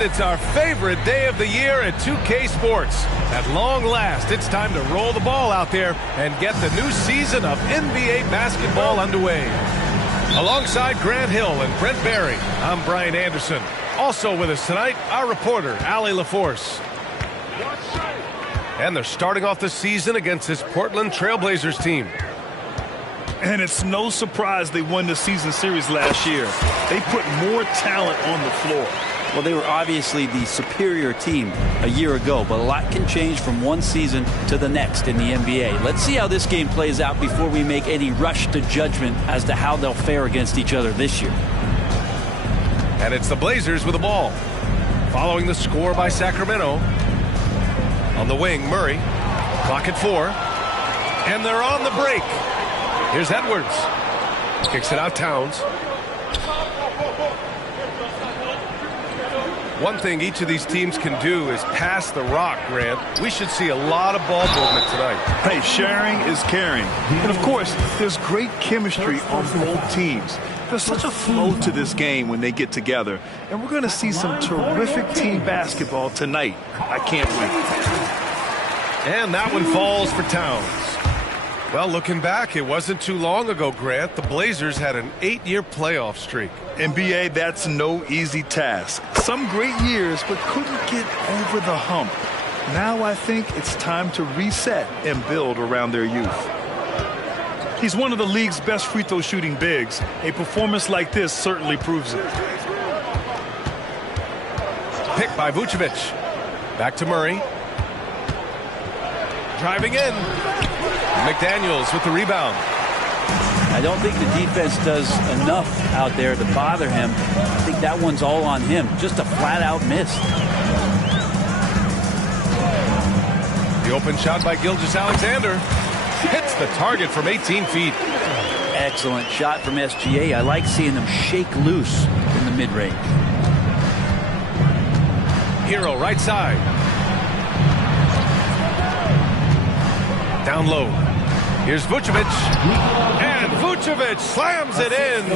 It's our favorite day of the year at 2K Sports. At long last, it's time to roll the ball out there and get the new season of NBA basketball underway. Alongside Grant Hill and Brent Barry, I'm Brian Anderson. Also with us tonight, our reporter, Allie LaForce. And they're starting off the season against this Portland Trailblazers team. And it's no surprise they won the season series last year. They put more talent on the floor. Well, they were obviously the superior team a year ago, but a lot can change from one season to the next in the NBA. Let's see how this game plays out before we make any rush to judgment as to how they'll fare against each other this year. And it's the Blazers with the ball. Following the score by Sacramento. On the wing, Murray. Clock at 4. And they're on the break. Here's Edwards. Kicks it out, Towns. One thing each of these teams can do is pass the rock, Grant. We should see a lot of ball movement tonight. Hey, sharing is caring. And, of course, there's great chemistry on both teams. There's such a flow to this game when they get together. And we're going to see some terrific team basketball tonight. I can't wait. And that one falls for Towns. Well, looking back, it wasn't too long ago, Grant. The Blazers had an 8-year playoff streak. NBA, that's no easy task. Some great years, but couldn't get over the hump. Now I think it's time to reset and build around their youth. He's one of the league's best free throw shooting bigs. A performance like this certainly proves it. Pick by Vucevic. Back to Murray. Driving in. McDaniels with the rebound. I don't think the defense does enough out there to bother him. I think that one's all on him. Just a flat-out miss. The open shot by Gilgeous-Alexander. Hits the target from 18 feet. Excellent shot from SGA. I like seeing them shake loose in the mid-range. Hero right side. Down low. Here's Vucevic. And Vucevic slams it in.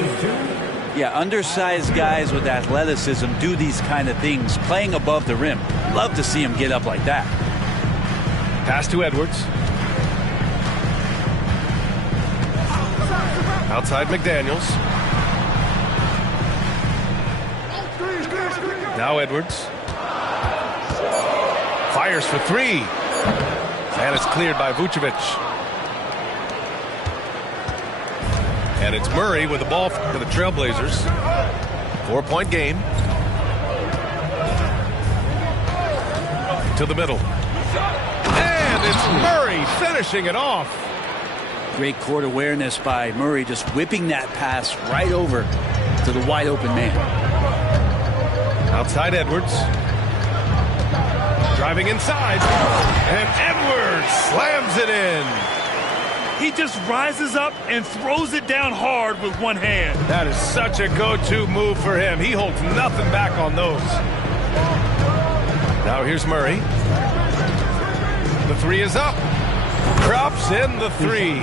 Yeah, undersized guys with athleticism do these kind of things, playing above the rim. Love to see him get up like that. Pass to Edwards. Outside McDaniels. Now Edwards. Fires for 3. And it's cleared by Vucevic. And it's Murray with the ball for the Trailblazers. 4-point game. To the middle. And it's Murray finishing it off. Great court awareness by Murray, just whipping that pass right over to the wide open man. Outside Edwards. Driving inside. And Edwards slams it in. He just rises up and throws it down hard with one hand. That is such a go-to move for him. He holds nothing back on those. Now here's Murray. The 3 is up. Drops in the 3.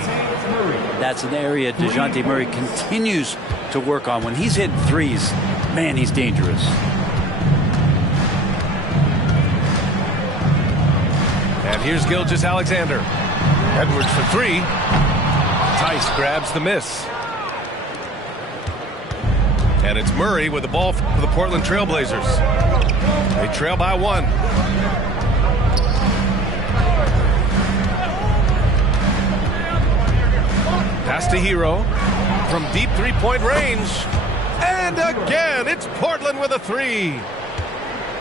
That's an area DeJounte Murray continues to work on. When he's hitting threes, man, he's dangerous. And here's Gilgeous-Alexander. Edwards for 3. Tice grabs the miss. And it's Murray with the ball for the Portland Trailblazers. They trail by 1. Pass to Hero from deep 3-point range. And again, it's Portland with a 3.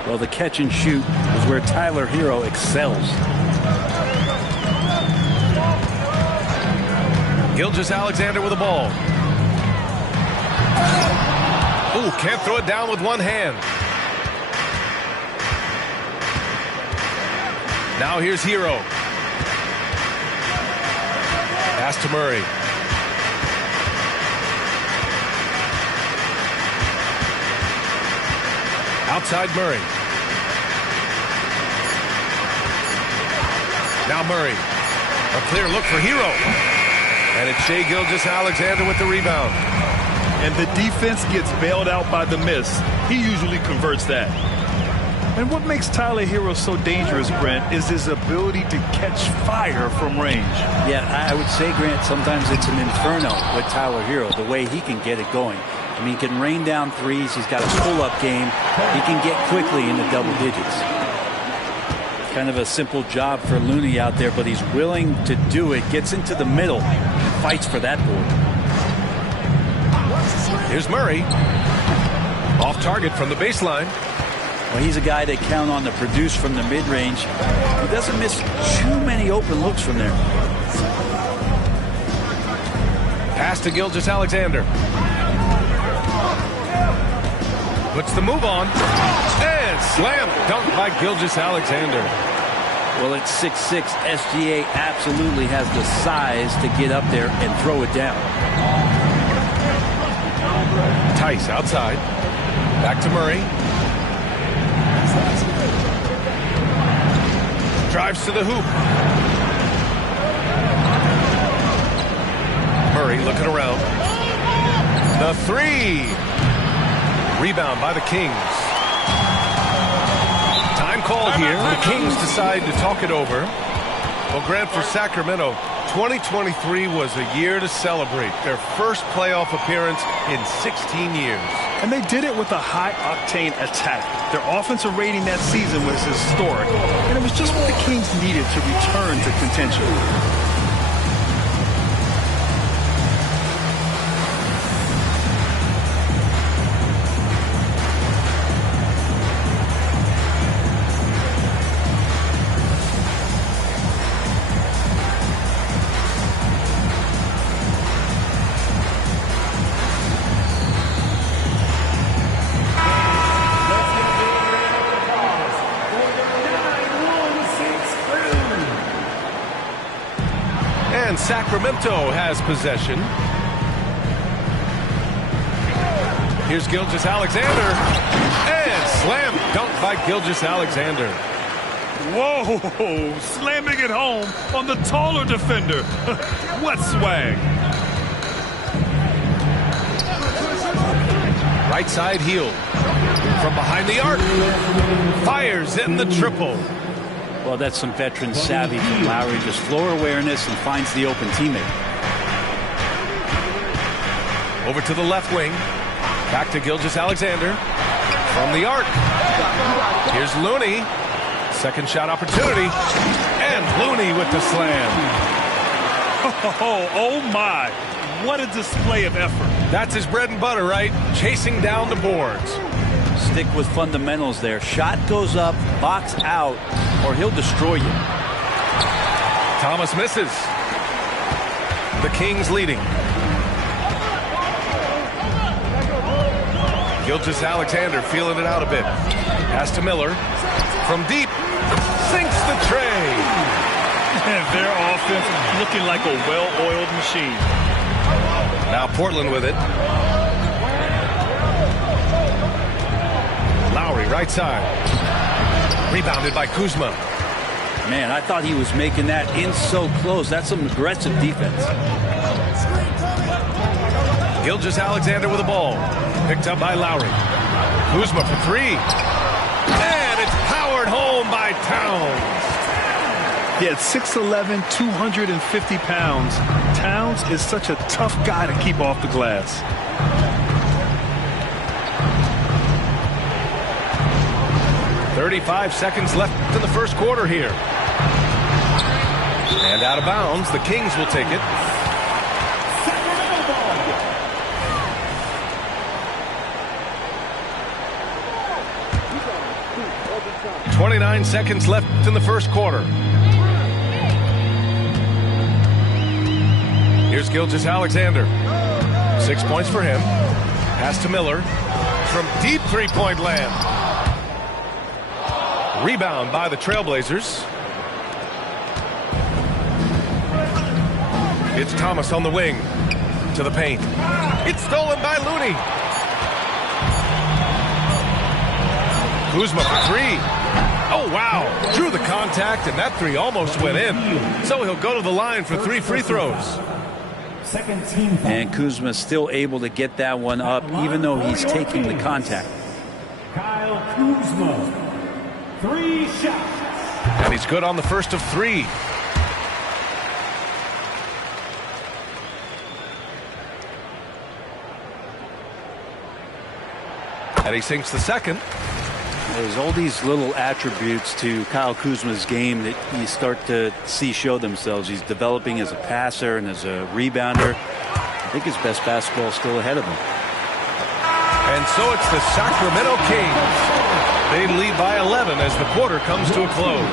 Well, the catch and shoot is where Tyler Hero excels. Gilgeous-Alexander with the ball. Ooh, can't throw it down with one hand. Now here's Hero. Pass to Murray. Outside Murray. Now Murray. A clear look for Hero. And it's Shai Gilgeous-Alexander with the rebound. And the defense gets bailed out by the miss. He usually converts that. And what makes Tyler Hero so dangerous, Brent, is his ability to catch fire from range. Yeah, I would say, Grant, sometimes it's an inferno with Tyler Hero, the way he can get it going. I mean, he can rain down threes. He's got a pull-up game. He can get quickly into double digits. Kind of a simple job for Looney out there, but he's willing to do it. Gets into the middle and fights for that board. Here's Murray. Off target from the baseline. Well, he's a guy that count on to produce from the mid-range. He doesn't miss too many open looks from there. Pass to Gilgeous-Alexander. Puts the move on. And slam dunk by Gilgeous-Alexander. Well, at 6'6", SGA absolutely has the size to get up there and throw it down. Tice outside. Back to Murray. Drives to the hoop. Murray looking around. The three. Rebound by the Kings. Time called here. The Kings decide to talk it over. Well, Grant, for Sacramento, 2023 was a year to celebrate. Their first playoff appearance in 16 years. And they did it with a high-octane attack. Their offensive rating that season was historic. And it was just what the Kings needed to return to contention. Sacramento has possession. Here's Gilgeous-Alexander. And slam dunk by Gilgeous-Alexander. Whoa, slamming it home on the taller defender. What swag. Right side heel. From behind the arc. Fires in the triple. Well, that's some veteran savvy from Lowry. Just floor awareness and finds the open teammate. Over to the left wing. Back to Gilgeous-Alexander. From the arc. Here's Looney. Second shot opportunity. And Looney with the slam. Oh my. What a display of effort. That's his bread and butter, right? Chasing down the boards. Stick with fundamentals there. Shot goes up, box out, or he'll destroy you. Thomas misses. The Kings leading. Gilgeous-Alexander feeling it out a bit. Pass to Miller. From deep. Sinks the tray. And their offense looking like a well-oiled machine. Now Portland with it. Lowry, right side. Rebounded by Kuzma. Man, I thought he was making that in so close. That's some aggressive defense. Gilgeous-Alexander with the ball. Picked up by Lowry. Kuzma for three. And it's powered home by Towns. He had 6'11", 250 pounds. Towns is such a tough guy to keep off the glass. .35 seconds left in the first quarter here. And out of bounds, the Kings will take it. .29 seconds left in the first quarter. Here's Gilgeous-Alexander. 6 points for him. Pass to Miller. From deep three-point land. Rebound by the Trailblazers. It's Thomas on the wing. To the paint. It's stolen by Looney. Kuzma for three. Oh, wow. Drew the contact, and that three almost went in. So he'll go to the line for 3 free throws. And Kuzma still able to get that one up, even though he's taking the contact. Kyle Kuzma. 3 shots. And he's good on the first of 3. And he sinks the second. There's all these little attributes to Kyle Kuzma's game that you start to see show themselves. He's developing as a passer and as a rebounder. I think his best basketball is still ahead of him. And so it's the Sacramento Kings. They lead by 11 as the quarter comes to a close.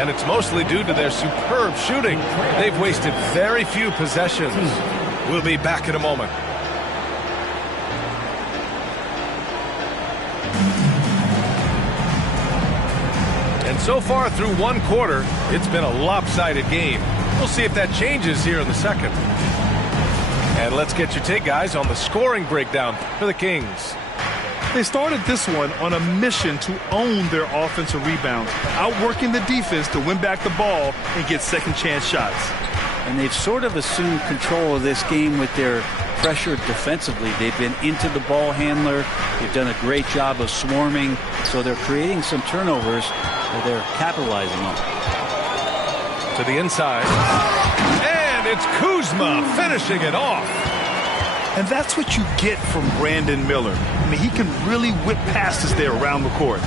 And it's mostly due to their superb shooting. They've wasted very few possessions. We'll be back in a moment. And so far through one quarter, it's been a lopsided game. We'll see if that changes here in the second. And let's get your take, guys, on the scoring breakdown for the Kings. They started this one on a mission to own their offensive rebounds, outworking the defense to win back the ball and get second chance shots. And they've sort of assumed control of this game with their pressure defensively. They've been into the ball handler. They've done a great job of swarming. So they're creating some turnovers that they're capitalizing on. To the inside. And it's Kuzma finishing it off. And that's what you get from Brandon Miller. I mean, he can really whip passes there around the court.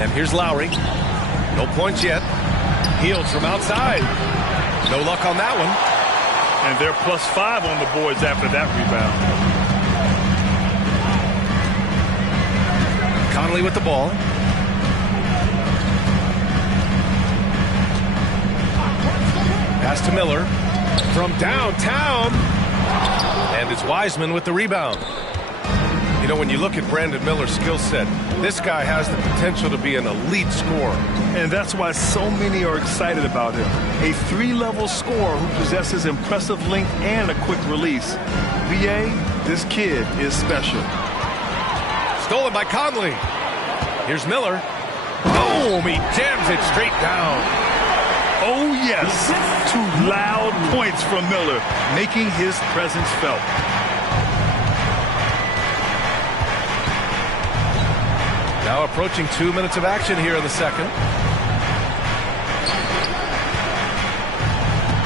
And here's Lowry. No points yet. Healed from outside. No luck on that one. And they're +5 on the boards after that rebound. Conley with the ball. Pass to Miller from downtown. And it's Wiseman with the rebound. You know, when you look at Brandon Miller's skill set, this guy has the potential to be an elite scorer. And that's why so many are excited about him. A 3-level scorer who possesses impressive length and a quick release. BA, this kid is special. Stolen by Conley. Here's Miller. Boom! He jams it straight down. Oh, yes. 2 loud points from Miller, making his presence felt. Now approaching 2 minutes of action here in the second.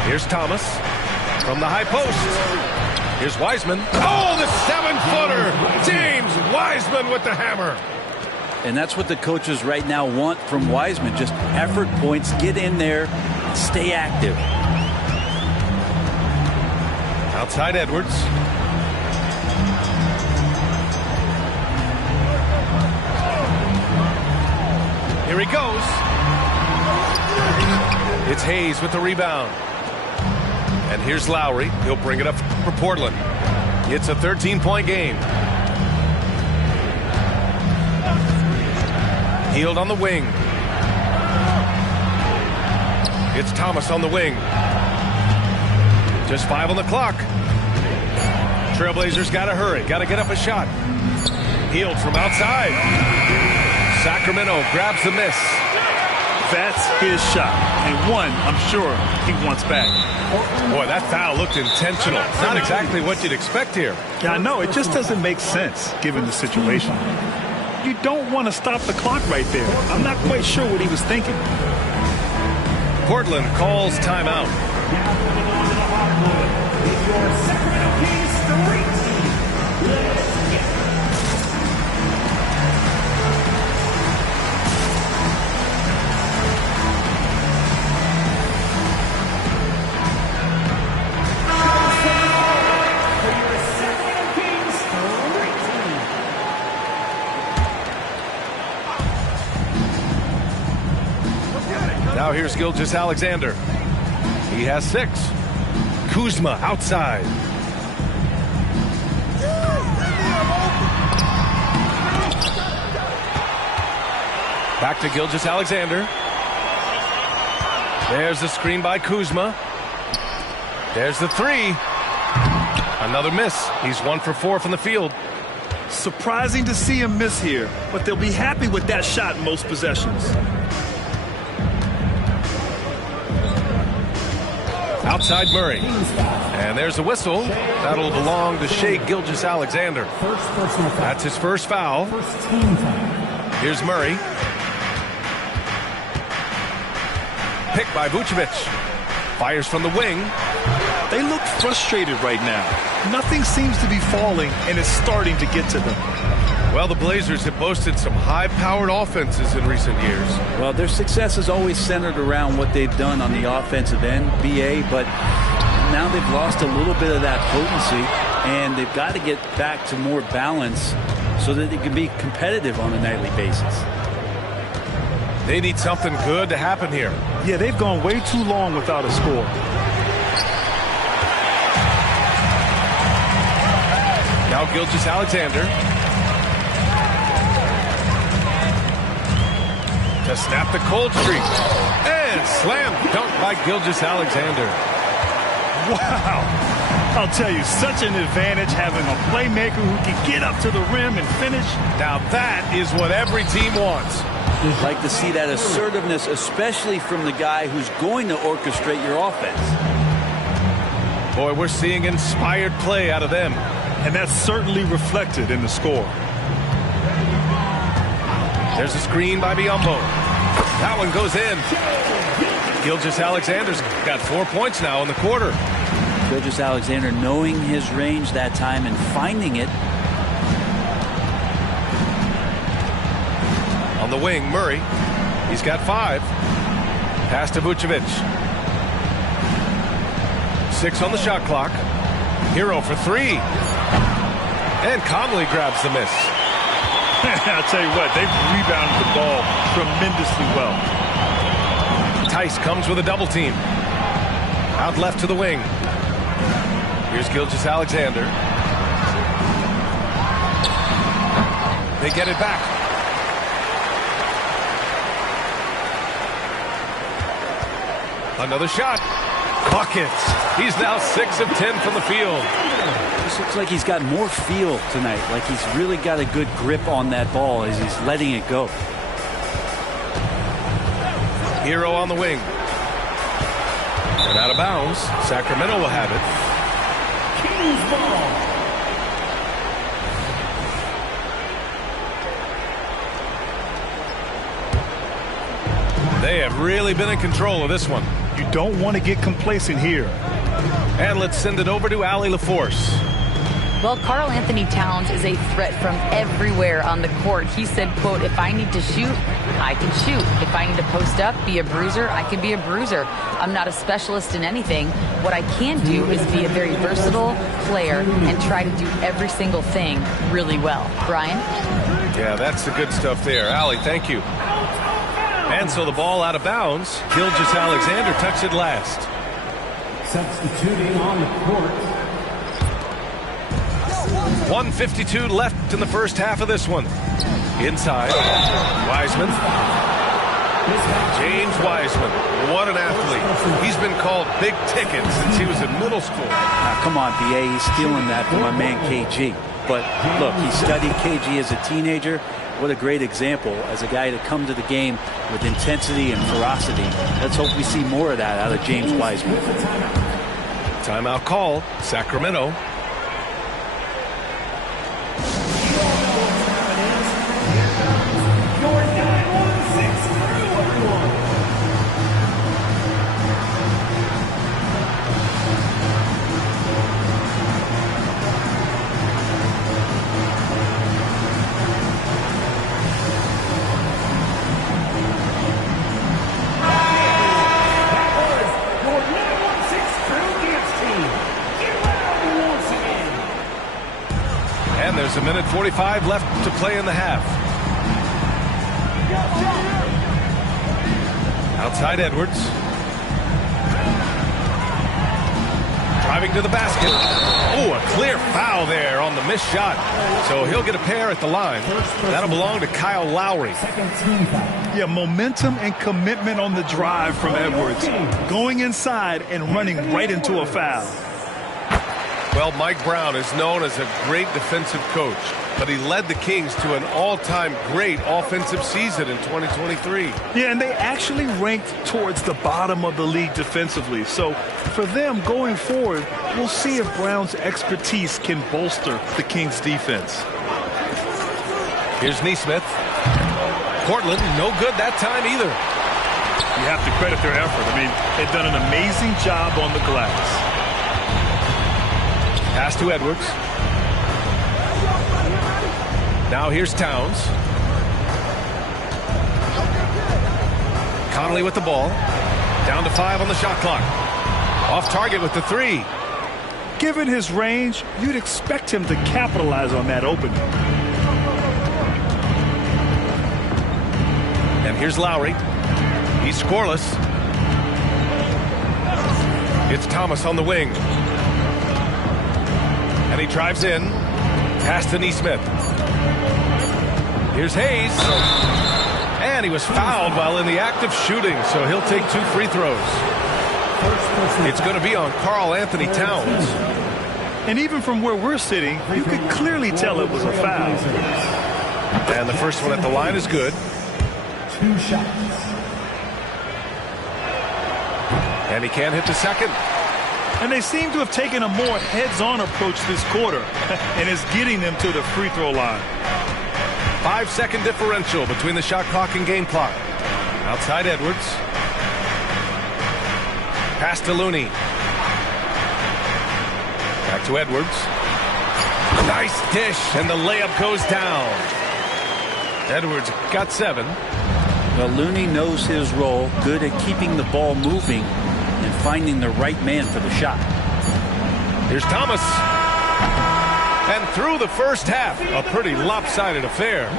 Here's Thomas from the high post. Here's Wiseman. Oh, the 7-footer! James Wiseman with the hammer. And that's what the coaches right now want from Wiseman. Just effort points, get in there, stay active. Outside Edwards. Here he goes. It's Hayes with the rebound. And here's Lowry. He'll bring it up for Portland. It's a 13-point game. Healed on the wing. It's Thomas on the wing. Just 5 on the clock. Trailblazers got to hurry. Got to get up a shot. Healed from outside. Sacramento grabs the miss. That's his shot. And one, I'm sure, he wants back. Boy, that foul looked intentional. Not exactly what you'd expect here. Yeah, I know. It just doesn't make sense, given the situation. You don't want to stop the clock right there. I'm not quite sure what he was thinking. Portland calls timeout. Now here's Gilgeous-Alexander. He has 6. Kuzma outside. Back to Gilgeous-Alexander. There's the screen by Kuzma. There's the 3. Another miss. He's 1 for 4 from the field. Surprising to see him miss here, but they'll be happy with that shot in most possessions. Outside Murray. And there's a whistle. That'll belong to Shai Gilgeous-Alexander. That's his first foul. Here's Murray. Picked by Vucevic. Fires from the wing. They look frustrated right now. Nothing seems to be falling, and it's starting to get to them. Well, the Blazers have boasted some high-powered offenses in recent years. Well, their success is always centered around what they've done on the offensive end, BA, but now they've lost a little bit of that potency, and they've got to get back to more balance so that they can be competitive on a nightly basis. They need something good to happen here. Yeah, they've gone way too long without a score. Now Gilgeous-Alexander. To snap the cold streak. And slam dunk by Gilgeous-Alexander. Wow. I'll tell you, such an advantage having a playmaker who can get up to the rim and finish. Now that is what every team wants. I'd like to see that assertiveness, especially from the guy who's going to orchestrate your offense. Boy, we're seeing inspired play out of them. And that's certainly reflected in the score. There's a screen by Biyombo. That one goes in. Gilgeous-Alexander's got 4 points now in the quarter. Gilgeous-Alexander knowing his range that time and finding it. On the wing, Murray. He's got 5. Pass to Vucevic. 6 on the shot clock. Hero for 3. And Conley grabs the miss. I'll tell you what, they've rebounded the ball tremendously well. Tice comes with a double team. Out left to the wing. Here's Gilgeous-Alexander. They get it back. Another shot. Buckets. He's now 6 of 10 from the field. This looks like he's got more feel tonight. Like he's really got a good grip on that ball as he's letting it go. Hero on the wing. And out of bounds. Sacramento will have it. Kings ball. They have really been in control of this one. You don't want to get complacent here. And let's send it over to Allie LaForce. Well, Karl Anthony Towns is a threat from everywhere on the court. He said, quote, if I need to shoot, I can shoot. If I need to post up, be a bruiser, I can be a bruiser. I'm not a specialist in anything. What I can do is be a very versatile player and try to do every single thing really well. Brian? Yeah, that's the good stuff there. Allie, thank you. And so the ball out of bounds. Gilgeous-Alexander touched it last. Substituting on the court. 1:52 left in the first half of this one. Inside, Wiseman. James Wiseman, what an athlete. He's been called big ticket since he was in middle school. Now, come on, BA, he's stealing that from my man KG. But look, he studied KG as a teenager. What a great example as a guy to come to the game with intensity and ferocity. Let's hope we see more of that out of James Wiseman. Timeout call, Sacramento. There's a minute 45 left to play in the half. Outside Edwards. Driving to the basket. Oh, a clear foul there on the missed shot. So he'll get a pair at the line. That'll belong to Kyle Lowry. Yeah, momentum and commitment on the drive from Edwards. Going inside and running right into a foul. Well, Mike Brown is known as a great defensive coach, but he led the Kings to an all-time great offensive season in 2023. Yeah, and they actually ranked towards the bottom of the league defensively. So for them going forward, we'll see if Brown's expertise can bolster the Kings' defense. Here's Neesmith. Portland, no good that time either. You have to credit their effort. I mean, they've done an amazing job on the glass. Pass to Edwards. Now here's Towns. Conley with the ball. Down to 5 on the shot clock. Off target with the 3. Given his range, you'd expect him to capitalize on that opening. And here's Lowry. He's scoreless. It's Thomas on the wing. And he drives in. Pass to Neesmith. Here's Hayes. And he was fouled while in the act of shooting, so he'll take 2 free throws. It's going to be on Karl Anthony Towns. And even from where we're sitting, you could clearly tell it was a foul. And the first one at the line is good. 2 shots. And he can't hit the second. And they seem to have taken a more heads-on approach this quarter, and is getting them to the free throw line. 5-second differential between the shot clock and game clock. Outside Edwards. Pass to Looney. Back to Edwards. Nice dish, and the layup goes down. Edwards got 7. Well, Looney knows his role, good at keeping the ball moving and finding the right man for the shot. Here's Thomas. And through the first half, a pretty lopsided affair.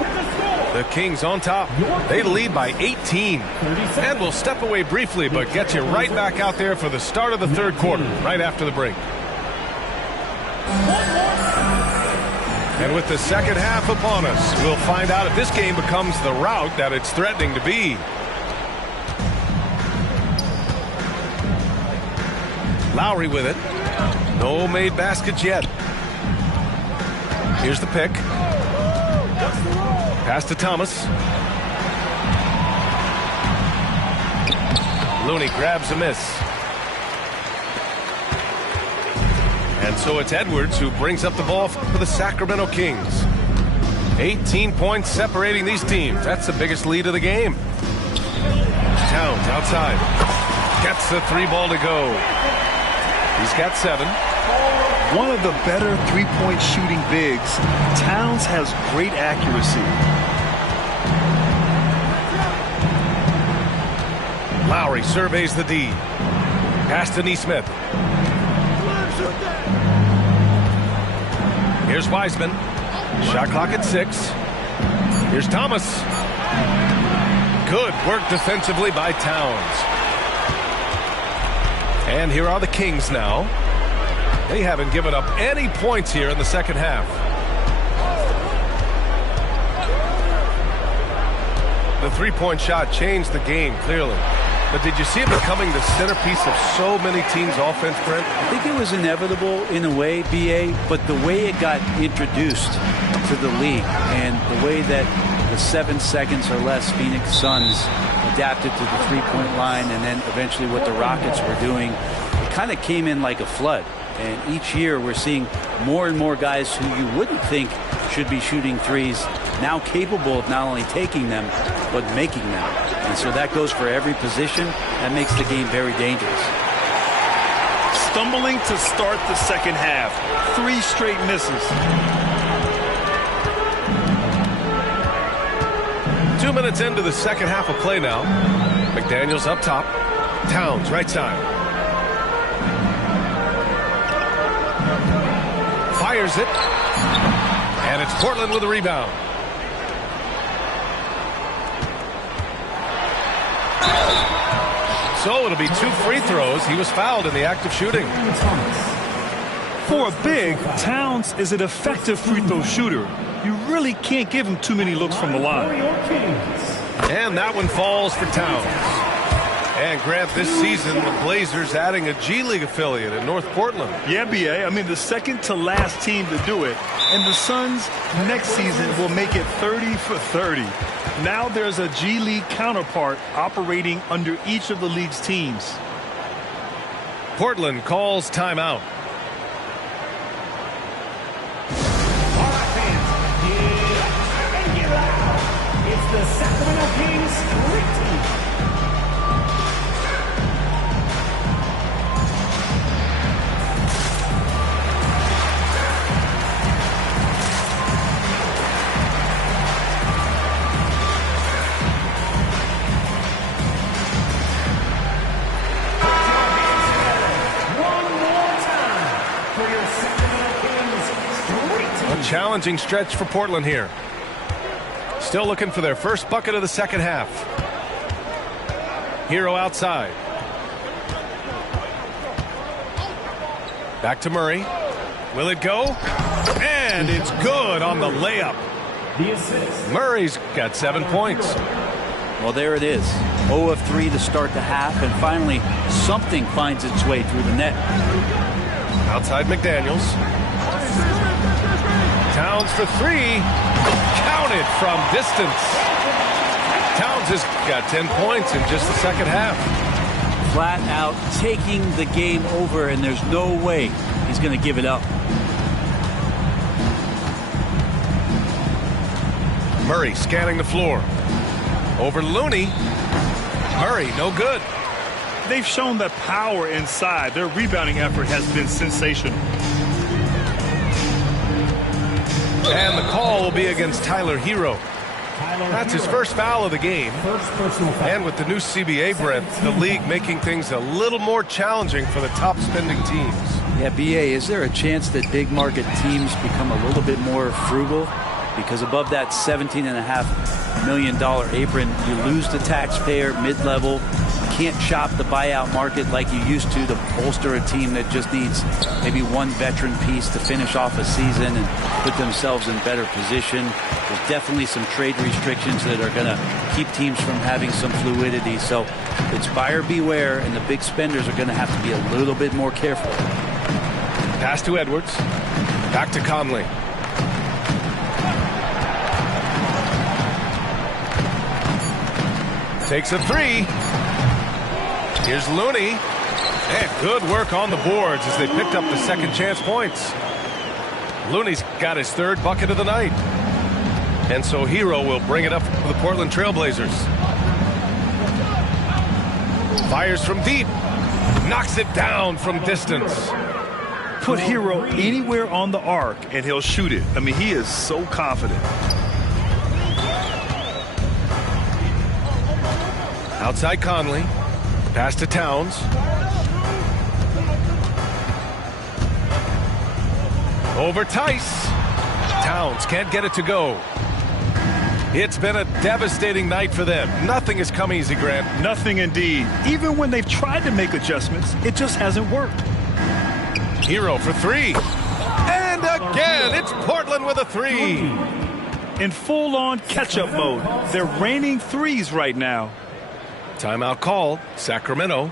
The Kings on top. They lead by 18. And we'll step away briefly, but get you right back out there for the start of the third quarter, right after the break. And with the second half upon us, we'll find out if this game becomes the rout that it's threatening to be. Lowry with it. No made baskets yet. Here's the pick. Pass to Thomas. Looney grabs a miss. And so it's Edwards who brings up the ball for the Sacramento Kings. 18 points separating these teams. That's the biggest lead of the game. Towns outside. Gets the 3 ball to go. He's got 7. One of the better three-point shooting bigs. Towns has great accuracy. Lowry surveys the D. Pass to Neesmith. Here's Wiseman. Shot clock at 6. Here's Thomas. Good work defensively by Towns. And here are the Kings now. They haven't given up any points here in the second half. The three-point shot changed the game, clearly. But did you see it becoming the centerpiece of so many teams' offense, Brent? I think it was inevitable in a way, B.A., but the way it got introduced to the league and the way that the 7 seconds or less Phoenix Suns adapted to the three-point line and then eventually what the Rockets were doing, it kind of came in like a flood. And each year we're seeing more and more guys who you wouldn't think should be shooting threes now capable of not only taking them but making them. And so that goes for every position. That makes the game very dangerous. Stumbling to start the second half. 3 straight misses. 2 minutes into the second half of play now. McDaniels up top. Towns right side. Fires it. And it's Portland with the rebound. So it'll be 2 free throws. He was fouled in the act of shooting. For a big, Towns is an effective free throw shooter. You really can't give him too many looks from the line. And that one falls for Towns. And Grant, this season, the Blazers adding a G League affiliate in North Portland. Yeah, BA. I mean, the second to last team to do it. And the Suns next season will make it 30 for 30. Now there's a G League counterpart operating under each of the league's teams. Portland calls timeout. All right, fans, get out. It's the Sacramento Kings Street Team. Challenging stretch for Portland here. Still looking for their first bucket of the second half. Hero outside. Back to Murray. Will it go? And it's good on the layup. The assist. Murray's got 7 points. Well, there it is. 0 of 3 to start the half, and finally something finds its way through the net. Outside McDaniels. Towns for 3. Counted from distance. Towns has got 10 points in just the second half. Flat out taking the game over, and there's no way he's going to give it up. Murray scanning the floor. Over Looney. Murray, no good. They've shown that power inside. Their rebounding effort has been sensational. And the call will be against Tyler Hero. That's his first foul of the game. First personal foul. And with the new CBA, Brent, the league making things a little more challenging for the top spending teams. Yeah, BA, is there a chance that big market teams become a little bit more frugal? Because above that $17.5 million apron, you lose the taxpayer mid-level. You can't shop the buyout market like you used to bolster a team that just needs maybe one veteran piece to finish off a season and put themselves in better position. There's definitely some trade restrictions that are going to keep teams from having some fluidity. So it's buyer beware, and the big spenders are going to have to be a little bit more careful. Pass to Edwards. Back to Conley. Takes a 3. Here's Looney. And good work on the boards as they picked up the second chance points. Looney's got his third bucket of the night. And so Hero will bring it up for the Portland Trailblazers. Fires from deep. Knocks it down from distance. Put Hero anywhere on the arc and he'll shoot it. I mean, he is so confident. Outside Conley. Pass to Towns. Over Tice. Towns can't get it to go. It's been a devastating night for them. Nothing has come easy, Grant. Nothing indeed. Even when they've tried to make adjustments, it just hasn't worked. Hero for 3. And again, it's Portland with a 3. In full-on catch-up mode. They're raining threes right now. Timeout called. Sacramento.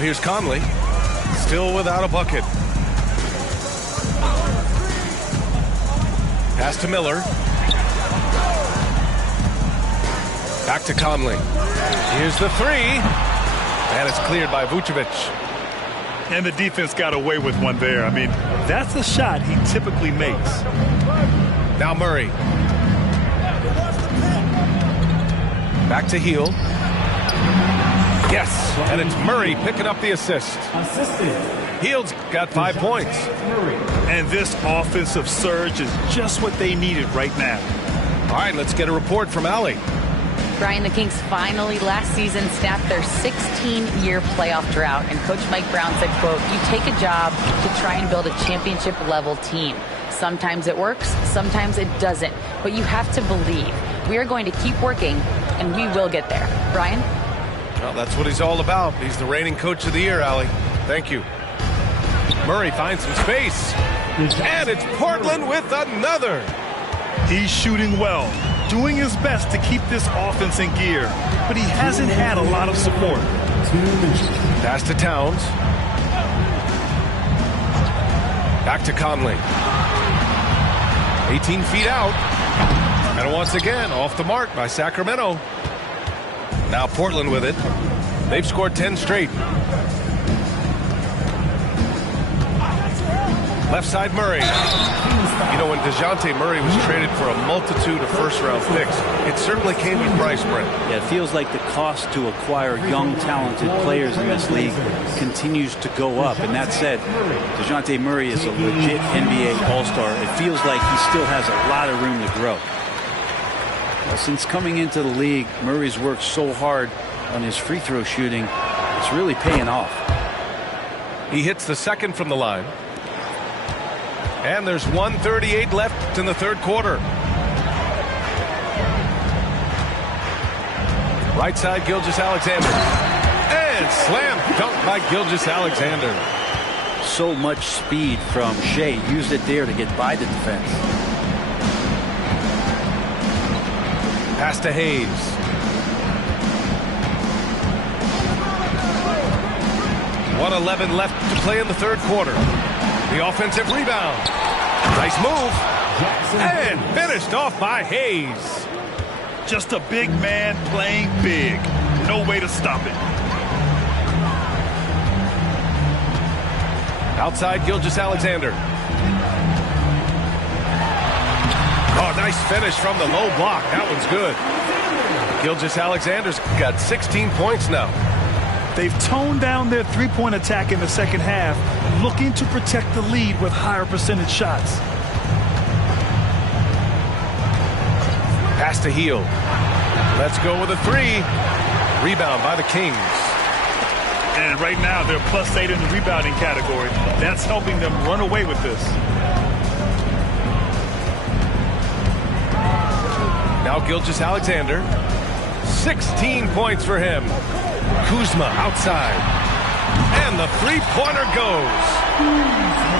Here's Conley, still without a bucket. Pass to Miller. Back to Conley. Here's the 3. And it's cleared by Vucevic. And the defense got away with one there. I mean, that's the shot he typically makes. Now Murray. Back to Heel. Yes, and it's Murray picking up the assist. Hield's got 5 points. And this offensive surge is just what they needed right now. All right, let's get a report from Allie. Brian, the Kings finally last season snapped their 16-year playoff drought, and Coach Mike Brown said, quote, "You take a job to try and build a championship-level team. Sometimes it works, sometimes it doesn't, but you have to believe. We are going to keep working, and we will get there." Brian? Well, that's what he's all about. He's the reigning Coach of the Year, Allie. Thank you. Murray finds some space, and it's Portland with another. He's shooting well, doing his best to keep this offense in gear, but he hasn't had a lot of support. Pass to Towns. Back to Conley. 18 feet out. And once again, off the mark by Sacramento. Now Portland with it. They've scored 10 straight. Left side Murray. You know, when DeJounte Murray was traded for a multitude of first-round picks, it certainly came with price, Brent. Yeah, it feels like the cost to acquire young, talented players in this league continues to go up. And that said, DeJounte Murray is a legit NBA All-Star. It feels like he still has a lot of room to grow. Well, since coming into the league, Murray's worked so hard on his free throw shooting, it's really paying off. He hits the second from the line. And there's 1:38 left in the third quarter. Right side, Gilgeous-Alexander. And slam dunk by Gilgeous-Alexander. So much speed from Shea. Used it there to get by the defense. Pass to Hayes. .111 left to play in the third quarter. The offensive rebound. Nice move. And finished off by Hayes. Just a big man playing big. No way to stop it. Outside Gilgeous-Alexander. Oh, nice finish from the low block. That one's good. Gilgeous-Alexander's got 16 points now. They've toned down their three-point attack in the second half, looking to protect the lead with higher percentage shots. Pass to Heel. Let's go with a three. Rebound by the Kings. And right now they're +8 in the rebounding category. That's helping them run away with this. Now Gilgeous-Alexander. 16 points for him. Kuzma outside. And the three-pointer goes.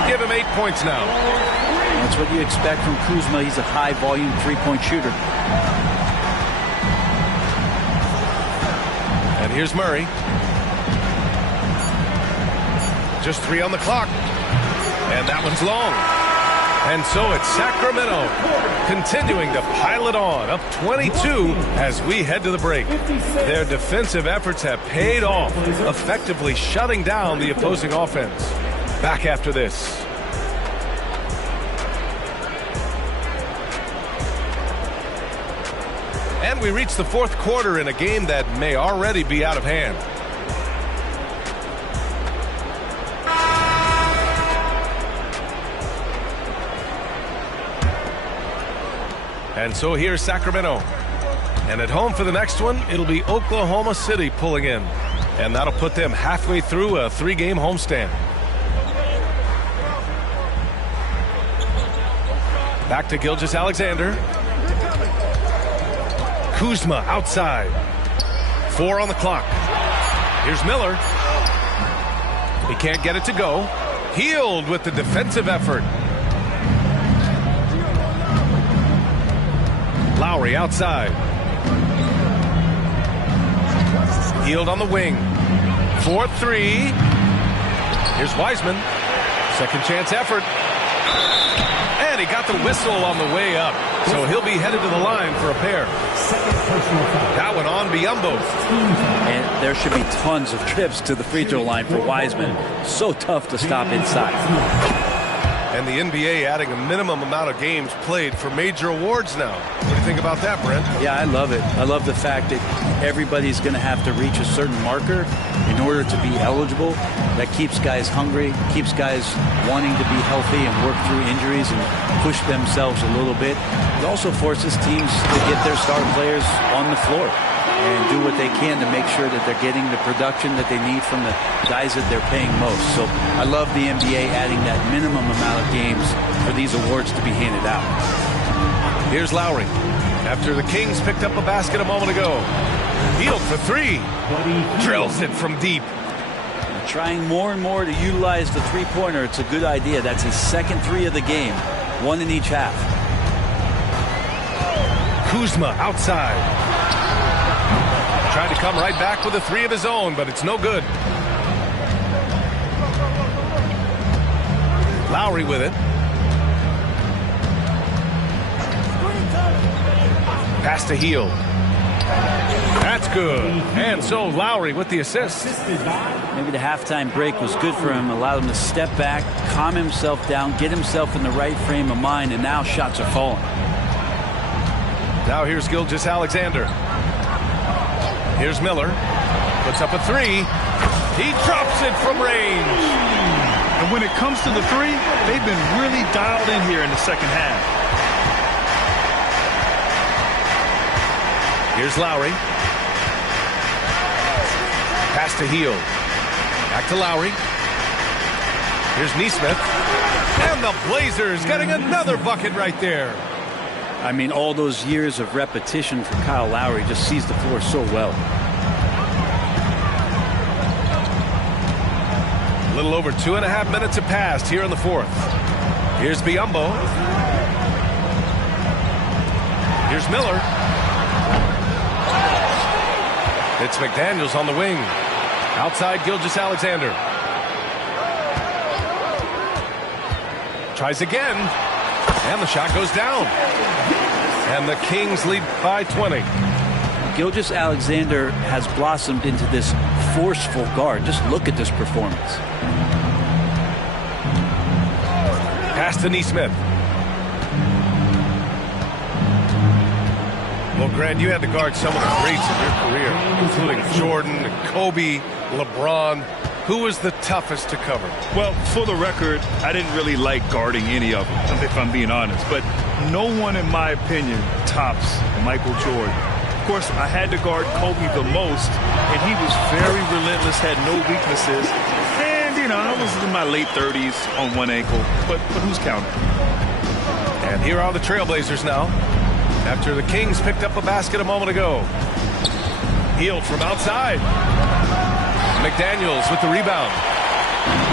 Give him 8 points now. That's what you expect from Kuzma. He's a high-volume three-point shooter. And here's Murray. Just 3 on the clock. And that one's long. And so it's Sacramento continuing to pile it on, up 22 as we head to the break. Their defensive efforts have paid off, effectively shutting down the opposing offense. Back after this. And we reach the fourth quarter in a game that may already be out of hand. And so here's Sacramento. And at home for the next one, it'll be Oklahoma City pulling in. And that'll put them halfway through a 3-game homestand. Back to Gilgeous-Alexander. Kuzma outside. 4 on the clock. Here's Miller. He can't get it to go. Healed with the defensive effort. Lowry outside. Healed on the wing. 4-3. Here's Wiseman. Second chance effort. And he got the whistle on the way up. So he'll be headed to the line for a pair. That one on Biyombo. And there should be tons of trips to the free throw line for Wiseman. So tough to stop inside. And the NBA adding a minimum amount of games played for major awards now. What do you think about that, Brent? Yeah, I love it. I love the fact that everybody's going to have to reach a certain marker, in order to be eligible. That keeps guys hungry, keeps guys wanting to be healthy and work through injuries and push themselves a little bit. It also forces teams to get their star players on the floor and do what they can to make sure that they're getting the production that they need from the guys that they're paying most. So I love the NBA adding that minimum amount of games for these awards to be handed out. Here's Lowry. After the Kings picked up a basket a moment ago. Hield for three. Drills it from deep. Trying more and more to utilize the three-pointer. It's a good idea. That's his second three of the game. One in each half. Kuzma outside. Tried to come right back with a three of his own, but it's no good. Lowry with it. Pass to Hield. That's good. And so Lowry with the assist. Maybe the halftime break was good for him. Allowed him to step back, calm himself down, get himself in the right frame of mind, and now shots are falling. Now here's Gilgeous-Alexander. Here's Miller. Puts up a three. He drops it from range. And when it comes to the three, they've been really dialed in here in the second half. Here's Lowry. Pass to Hield. Back to Lowry. Here's Nesmith. And the Blazers getting another bucket right there. I mean, all those years of repetition for Kyle Lowry just sees the floor so well. A little over 2.5 minutes have passed here in the fourth. Here's Biyombo. Here's Miller. It's McDaniels on the wing. Outside Gilgeous-Alexander. Tries again. And the shot goes down. And the Kings lead by 20. Gilgeous-Alexander has blossomed into this forceful guard. Just look at this performance. Pass to Nesmith. Well, Grant, you had to guard some of the greats in your career, including Jordan, Kobe, LeBron. Who was the toughest to cover? Well, for the record, I didn't really like guarding any of them, if I'm being honest. But no one, in my opinion, tops Michael Jordan. Of course, I had to guard Kobe the most, and he was very relentless, had no weaknesses. And, you know, I was in my late 30s on one ankle, but who's counting? And here are the Trailblazers now. After the Kings picked up a basket a moment ago. Hield from outside. McDaniels with the rebound.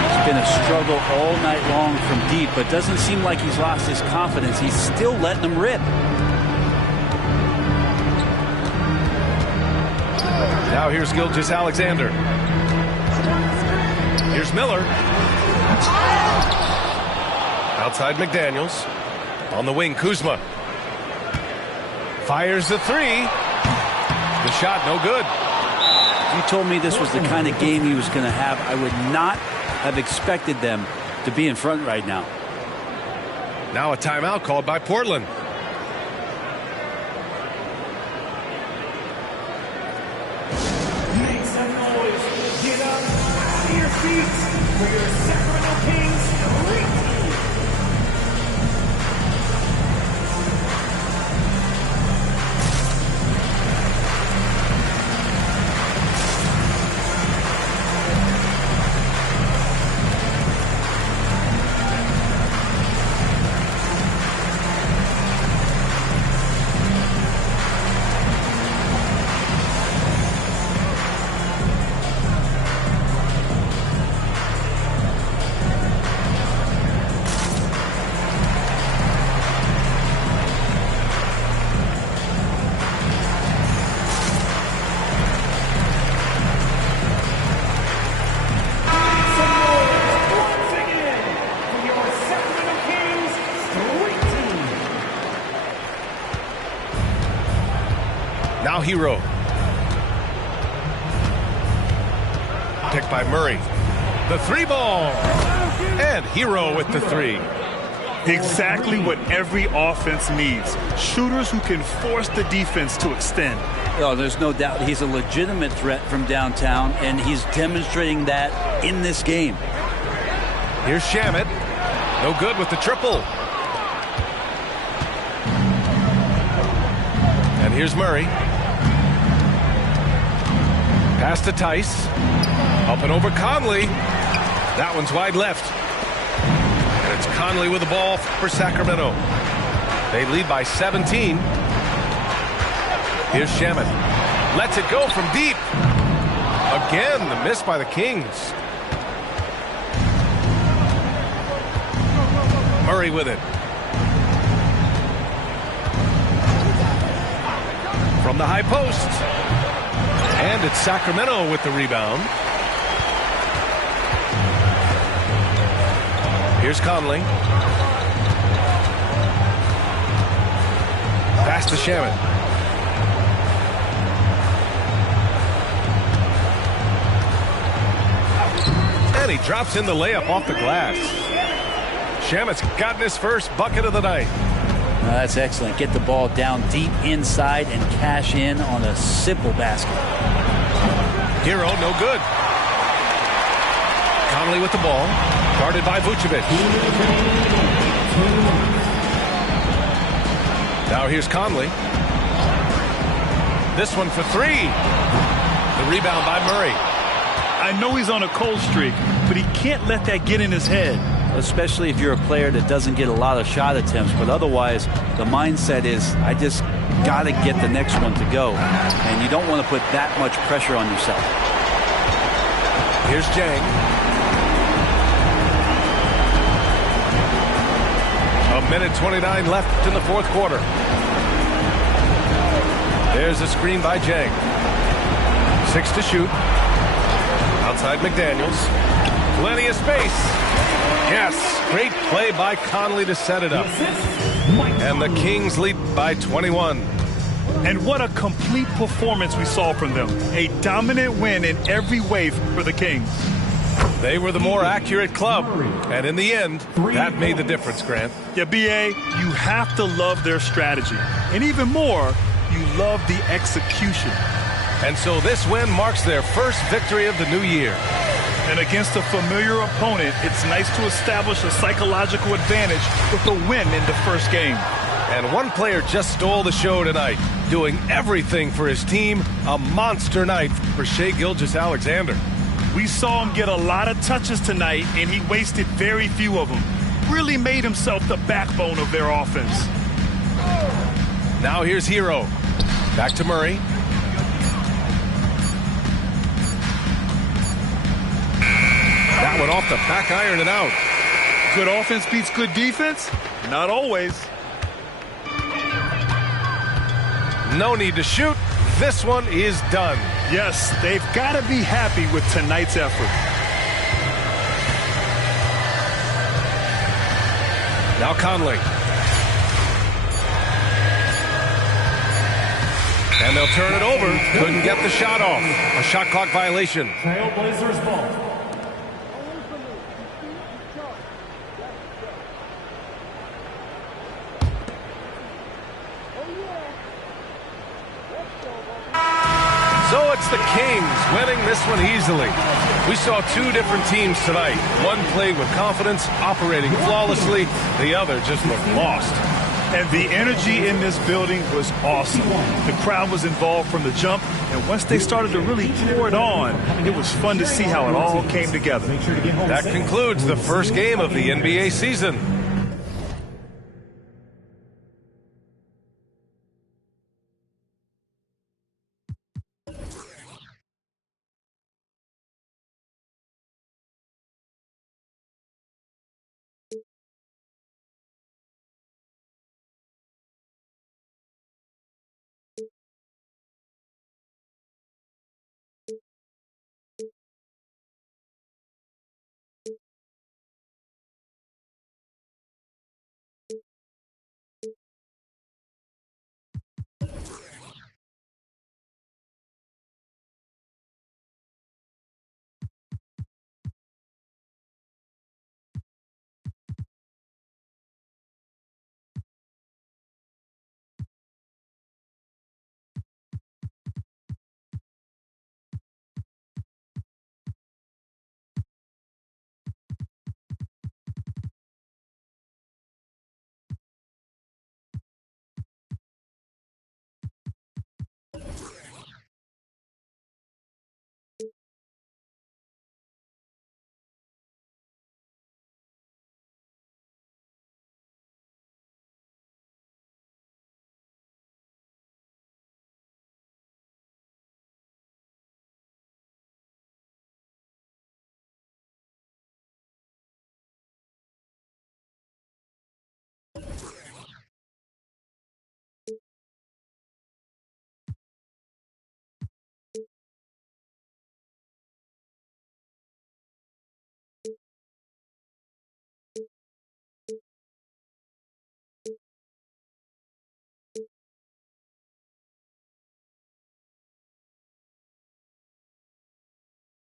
It's been a struggle all night long from deep, but doesn't seem like he's lost his confidence. He's still letting them rip. Now here's Gilgeous-Alexander. Here's Miller. Outside McDaniels. On the wing, Kuzma. Fires the three. The shot no good. If you told me this was the kind of game he was going to have, I would not have expected them to be in front right now. Now a timeout called by Portland. Make some noise. Get up out of your seats for your Sacramento Kings Street Team. Now Hero. Picked by Murray. The three ball. And Hero with the three. Exactly what every offense needs. Shooters who can force the defense to extend. Oh, there's no doubt he's a legitimate threat from downtown, and he's demonstrating that in this game. Here's Shamet. No good with the triple. And here's Murray. Pass to Tice. Up and over Conley. That one's wide left. And it's Conley with the ball for Sacramento. They lead by 17. Here's Shamet. Lets it go from deep. Again, the miss by the Kings. Murray with it. From the high post. And it's Sacramento with the rebound. Here's Conley. Pass to Shamet. And he drops in the layup off the glass. Shamet's gotten his first bucket of the night. That's excellent. Get the ball down deep inside and cash in on a simple basket. Hero, no good. Conley with the ball. Guarded by Vucevic. Now here's Conley. This one for three. The rebound by Murray. I know he's on a cold streak, but he can't let that get in his head. Especially if you're a player that doesn't get a lot of shot attempts, but otherwise the mindset is I just got to get the next one to go, and you don't want to put that much pressure on yourself. Here's Jang. A minute 29 left in the fourth quarter. There's a screen by Jang. 6 to shoot. Outside McDaniels. Plenty of space. Yes, great play by Conley to set it up. And the Kings lead by 21. And what a complete performance we saw from them. A dominant win in every way for the Kings. They were the more accurate club. And in the end, that made the difference, Grant. Yeah, B.A., you have to love their strategy. And even more, you love the execution. And so this win marks their first victory of the new year. And against a familiar opponent, it's nice to establish a psychological advantage with a win in the first game. And one player just stole the show tonight, doing everything for his team. A monster night for Shai Gilgeous-Alexander. We saw him get a lot of touches tonight, and he wasted very few of them. Really made himself the backbone of their offense. Now here's Hero. Back to Murray. That one off the back iron and out. Good offense beats good defense? Not always. No need to shoot. This one is done. Yes, they've got to be happy with tonight's effort. Now Conley. And they'll turn it over. Couldn't get the shot off. A shot clock violation. Blzers ball. So it's the Kings winning this one easily. We saw two different teams tonight. One played with confidence, operating flawlessly. The other just looked lost. And the energy in this building was awesome. The crowd was involved from the jump, and once they started to really pour it on, it was fun to see how it all came together. That concludes the first game of the NBA season.